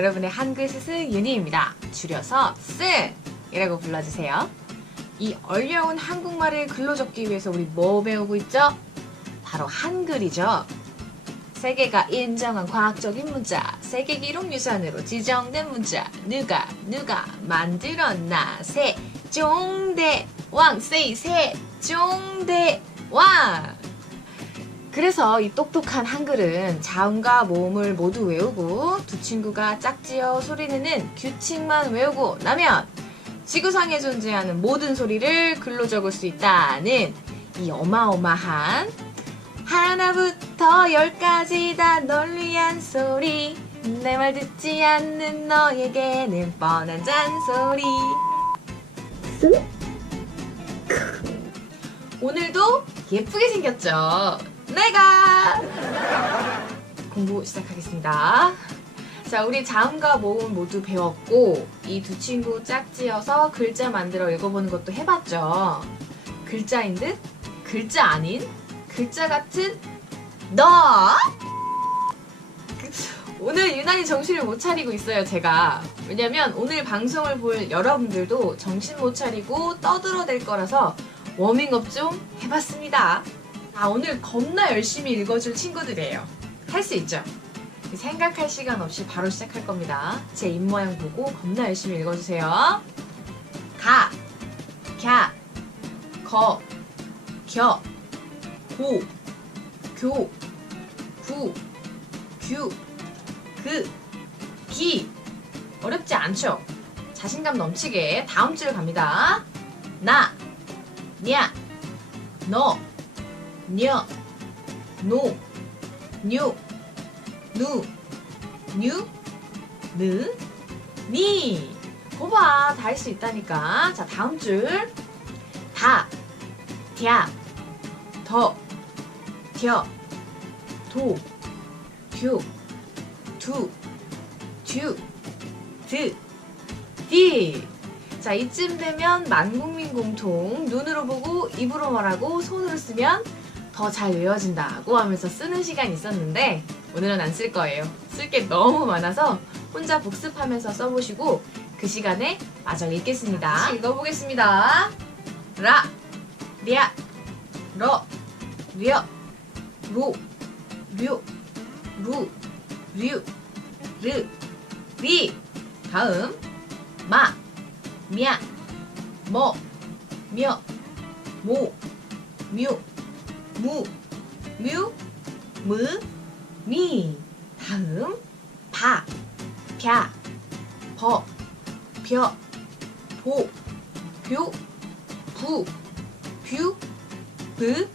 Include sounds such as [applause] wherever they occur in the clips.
여러분의 한글 스승 윤희입니다. 줄여서 쓱이라고 불러주세요. 이 어려운 한국말을 글로 적기 위해서 우리 뭐 배우고 있죠? 바로 한글이죠. 세계가 인정한 과학적인 문자, 세계 기록 유산으로 지정된 문자, 누가 누가 만들었나 세 종대 왕 세이 세 종대 왕 그래서 이 똑똑한 한글은 자음과 모음을 모두 외우고 두 친구가 짝지어 소리내는 규칙만 외우고 나면 지구상에 존재하는 모든 소리를 글로 적을 수 있다는 이 어마어마한 하나부터 열까지 다 널 위한 소리 내 말 듣지 않는 너에게는 뻔한 잔소리. 오늘도 예쁘게 생겼죠 내가! 공부 시작하겠습니다. 자 우리 자음과 모음 모두 배웠고 이 두 친구 짝지어서 글자 만들어 읽어보는 것도 해봤죠. 글자인 듯 글자 아닌 글자 같은 너! 그, 오늘 유난히 정신을 못 차리고 있어요 제가. 왜냐면 오늘 방송을 볼 여러분들도 정신 못 차리고 떠들어댈 거라서 워밍업 좀 해봤습니다 아 오늘 겁나 열심히 읽어줄 친구들이에요 할 수 있죠 생각할 시간 없이 바로 시작할 겁니다 제 입모양 보고 겁나 열심히 읽어주세요 가, 갸, 거, 겨, 고, 교, 구, 규, 그, 기. 어렵지 않죠? 자신감 넘치게 다음 줄 갑니다. 나, 냐, 너, 녀, 노, 뉴, 누, 뉴, 느, 니. 거봐, 다 할 수 있다니까. 자, 다음 줄. 다, 嗲, 더, 겨, 도, 교, 두, 듀, 드, 디. 자, 이쯤 되면 만국민 공통 눈으로 보고 입으로 말하고 손으로 쓰면 더 잘 외워진다고 하면서 쓰는 시간이 있었는데 오늘은 안 쓸 거예요. 쓸 게 너무 많아서 혼자 복습하면서 써보시고 그 시간에 마저 읽겠습니다. 읽어보겠습니다. 라, 랴, 러, 려, 로, 류, 루, 류, 르, 리. 다음 마, 냐, 뭐, 며, 모, 뮤, 무, 뮤, 무, 미. 다음 바, 벼, 버, 벼, 보, 뷰, 부, 뷰, 브,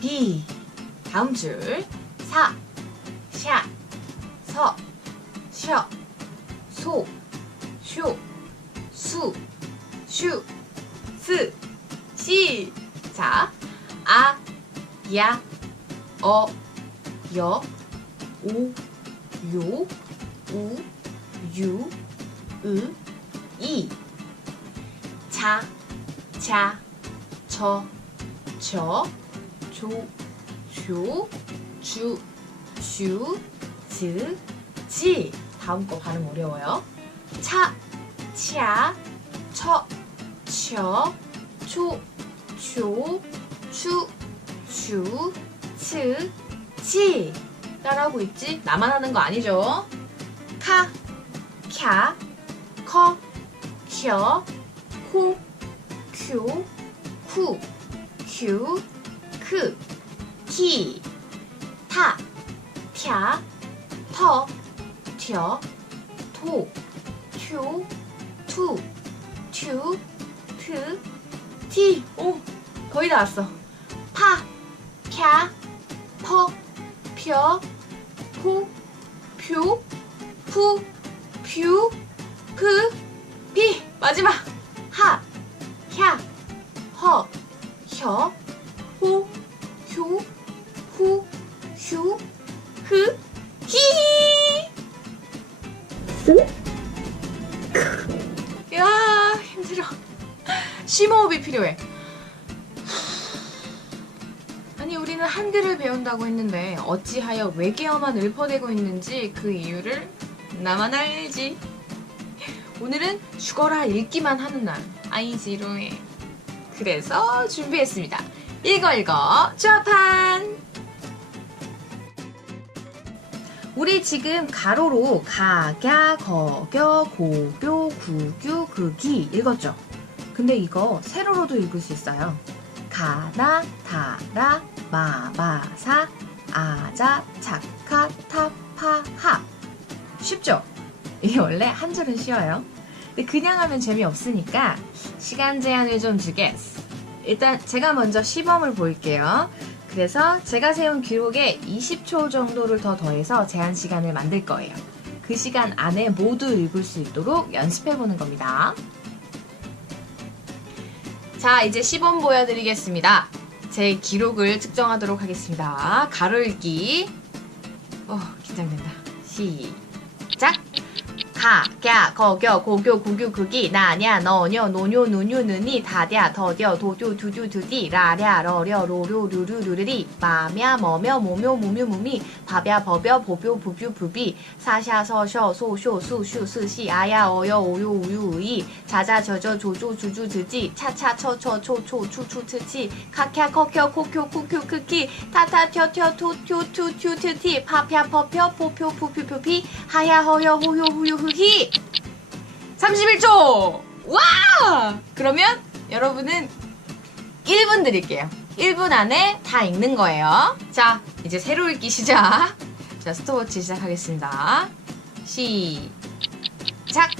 비. 다음 줄 사, 샤, 서, 셔, 소, 쇼, 수, 슈, 스, 시. 자, 아, 야, 어, 여, 오, 요, 우, 유, 으, 이. 자, 자, 저, 저, 조, 조, 주, 주, 즈, 지. 다음 거 발음 어려워요. 차, 차, 처, 쳐, 초, 초, 추, 추, 츠, 지. 따라하고 있지? 나만 하는 거 아니죠? 카, 캬, 커, 켜, 코, 큐, 쿠, 큐, 크, 키, 타, 펴, 터, 튀어, 토, 튜, 투, 튜, 트, 티. 오, 거의 다 왔어. 파, 캬, 퍼, 펴, 포, 표, 푸, 퓨, 프, 피. 마지막. 배운다고 했는데 어찌하여 외계어만 읊어대고 있는지 그 이유를 나만 알지. 오늘은 죽어라 읽기만 하는 날. 아이 지루해. 그래서 준비했습니다. 읽어 읽어 좌판. 우리 지금 가로로 가갸 거겨 고교 구규 극이 읽었죠? 근데 이거 세로로도 읽을 수 있어요. 가나 다라 마바사 아자 차카 타파하 쉽죠? 이게 원래 한 줄은 쉬워요. 근데 그냥 하면 재미없으니까 시간 제한을 좀 주겠어. 일단 제가 먼저 시범을 보일게요. 그래서 제가 세운 기록에 20초 정도를 더 더해서 제한 시간을 만들 거예요. 그 시간 안에 모두 읽을 수 있도록 연습해 보는 겁니다. 자, 이제 시범 보여드리겠습니다. 제 기록을 측정하도록 하겠습니다. 가로 읽기. 어, 긴장된다. 시작! 가, 갸, 거겨, 고교, 구규, 극이, 나냐, 너녀, 노뇨, 누뉴, 느니, 다랴, 더뎌, 도듀, 두듀, 두디, 라랴, 러려, 로료, 루루, 루르리, 마며, 머며, 모묘, 무뮤, 무미, 밥야, 버벼, 보뷰, 부뷰, 부비, 사샤, 서셔, 소쇼, 수슈, 스시, 아야, 어여, 오요, 우유, 우이, 자자, 저저, 조조, 주주, 드지, 차차, 처처, 초초, 추추, 트치, 카캬, 커켜, 코쿄, 쿠큐, 크키, 타타, 튀어튀어, 투, 투, 투, 튜, 트티, 파펴, 퍼펴, 포표, 푸퓨, 푸피, 하야, 허여, 후요, 후요, 후히 31초! 와! 그러면 여러분은 1분 드릴게요. 1분 안에 다 읽는 거예요. 자, 이제 새로 읽기 시작. 자, 스톱워치 시작하겠습니다. 시작!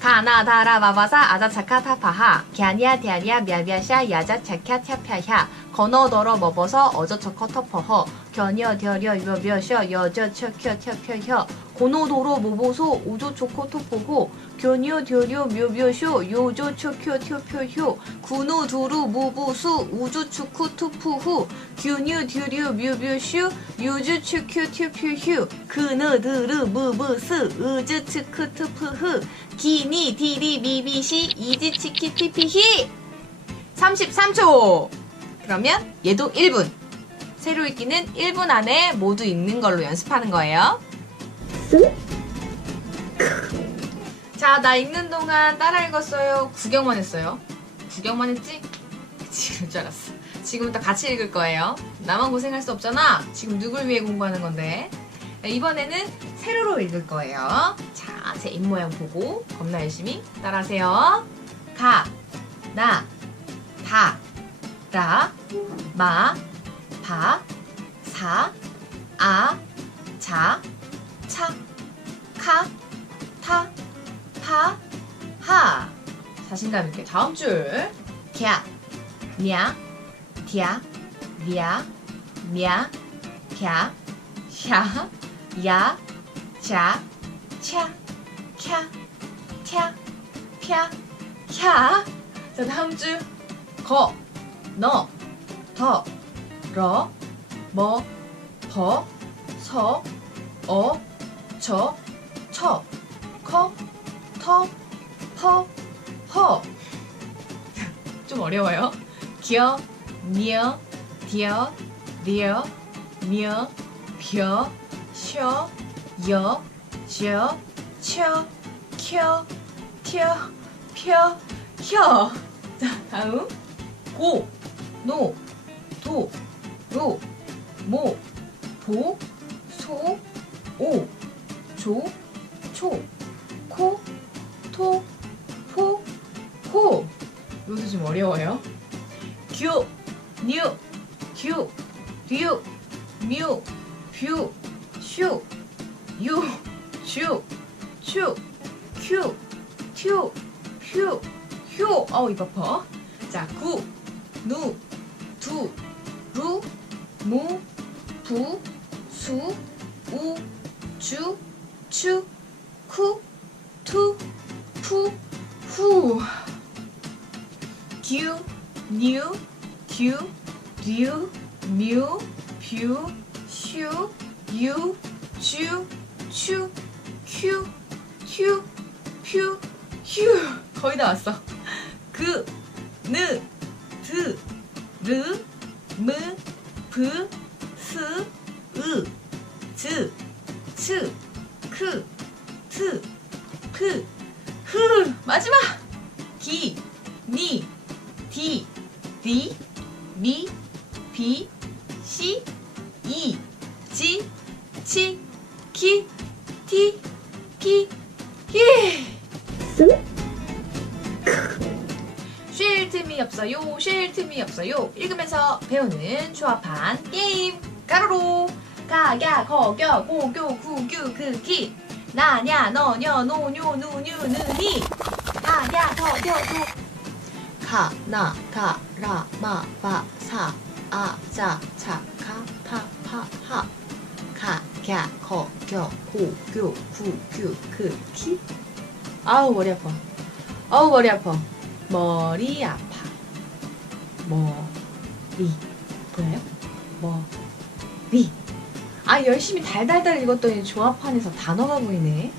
가나다라 마바사 아자차카 타파하 갸니야 대아니야 미야미야샤 야자 차캬 튀아펴야 건어더러 먹어서 어저처커 터퍼허. 견여 뎌려 여벼셔 여저 척혀 튀아펴혀. 고노도로 모보소 오조 초코 토포고. 견여 뎌려 묘묘쇼 요조 초쿄 튀어펴효 구노 두루 무부수 우주 축쿠 투푸후. 규뉴 듀류 묘묘슈 유주 축큐 튀어펴휴. 그느 드르 무부스 으즈 츠크 투푸흐. 기니 디리 미비시 이지 치키 티피히. 33초 그러면 얘도 1분. 새로 읽기는 1분 안에 모두 읽는 걸로 연습하는 거예요. 자 나 읽는 동안 따라 읽었어요. 구경만 했어요. 구경만 했지? 지금 줄 알았어. 지금부터 같이 읽을 거예요. 나만 고생할 수 없잖아. 지금 누굴 위해 공부하는 건데? 이번에는 세로로 읽을 거예요. 자, 제 입 모양 보고 겁나 열심히 따라하세요. 가, 나, 다, 라, 마, 바, 사, 아, 자, 차, 카, 타, 파, 하. 자신감 있게 다음 줄. 갸, 냐, 디야, 미야, 미야, 갸, 샤, 야, 자, 차, 캬, 튀야, 펴, 캬. 자, 다음 줄. 거, 너, 더, 러, 뭐, 버, 서, 어, 저, 처, 커, 터, 퍼, 허. [laughs] 좀 어려워요. 기어, 미어, 디어, 리어, 미어, 벼, 쉬어, 여, 저, 쳐, 켜, 튀어, 펴, 혀. [laughs] 자, 다음. 고, 노, 도, 로, 모, 보, 소, 오, 조, 초, 코, 토, 포, 호. 이것도 좀 어려워요. 규, 뉴, 규, 류, 뮤, 뷰, 슈, 유, 주, 추, 큐, 튜, 휴, 휴. 어우, 입 아파. 자, 구, 누, 무, 부, 수, 우, 주, 추, 쿠, 투, 푸, 후. 규, 뉴, 듀, 류, 뮤, 뷰, 슈, 유, 주, 추, 큐, 튜, 퓨, 휴. 거의 다 왔어. 그, 느, 드, 르, 무, 브, 스, 으, 즈, 츠, 크, 트, 크, 흐. 마지막. 기, 니, 디, 디, 미, 비, 시, 이, 지, 치, 키, 티, 기, 히. 쉴 틈이 없어요. 쉴 틈이 없어요. 읽으면서 배우는 조합한 게임. 가로로. 가야 거겨 고교 구규 그기 나냐 너녀 노뇨 누뉴 느니 가야 거겨 고 가나 가라 마바사 아자 차카 파파하 가야 거겨 고교 구규 그기 아우 머리 아파 아우 머리 아파 머리 아파. 머리. 보여요? 머리. 아 열심히 달달달 읽었더니 조합판에서 단어가 보이네.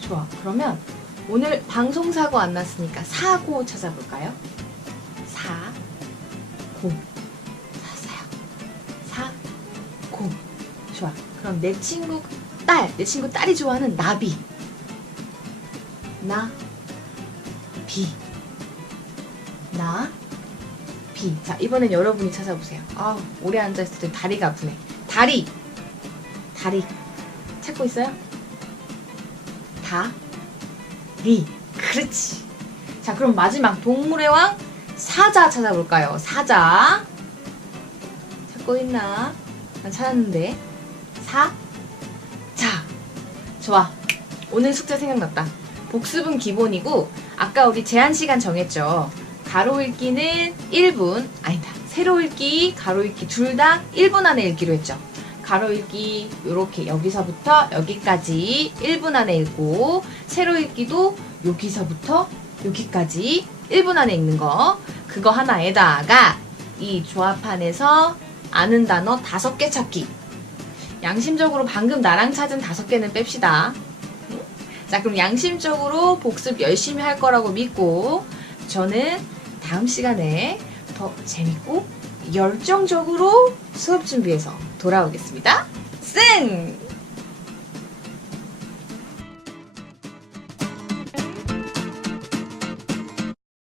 좋아. 그러면 오늘 방송사고 안 났으니까 사고 찾아볼까요? 사 고. 샀어요. 사 고. 좋아. 그럼 내 친구 딸 내 친구 딸이 좋아하는 나비. 나 비 나, 비. 자, 이번엔 여러분이 찾아보세요. 아, 오래 앉아있을 때 다리가 아프네. 다리. 다리. 찾고 있어요? 다, 리. 그렇지. 자, 그럼 마지막 동물의 왕 사자 찾아볼까요? 사자. 찾고 있나? 난 찾았는데. 사, 자. 좋아. 오늘 숙제 생각났다. 복습은 기본이고, 아까 우리 제한 시간 정했죠. 가로 읽기는 1분, 아니다. 세로 읽기, 가로 읽기 둘 다 1분 안에 읽기로 했죠. 가로 읽기 요렇게 여기서부터 여기까지 1분 안에 읽고 세로 읽기도 여기서부터 여기까지 1분 안에 읽는 거. 그거 하나에다가 이 조합판에서 아는 단어 다섯 개 찾기. 양심적으로 방금 나랑 찾은 다섯 개는 뺍시다. 응? 자, 그럼 양심적으로 복습 열심히 할 거라고 믿고 저는 다음 시간에 더 재밌고 열정적으로 수업 준비해서 돌아오겠습니다. 승!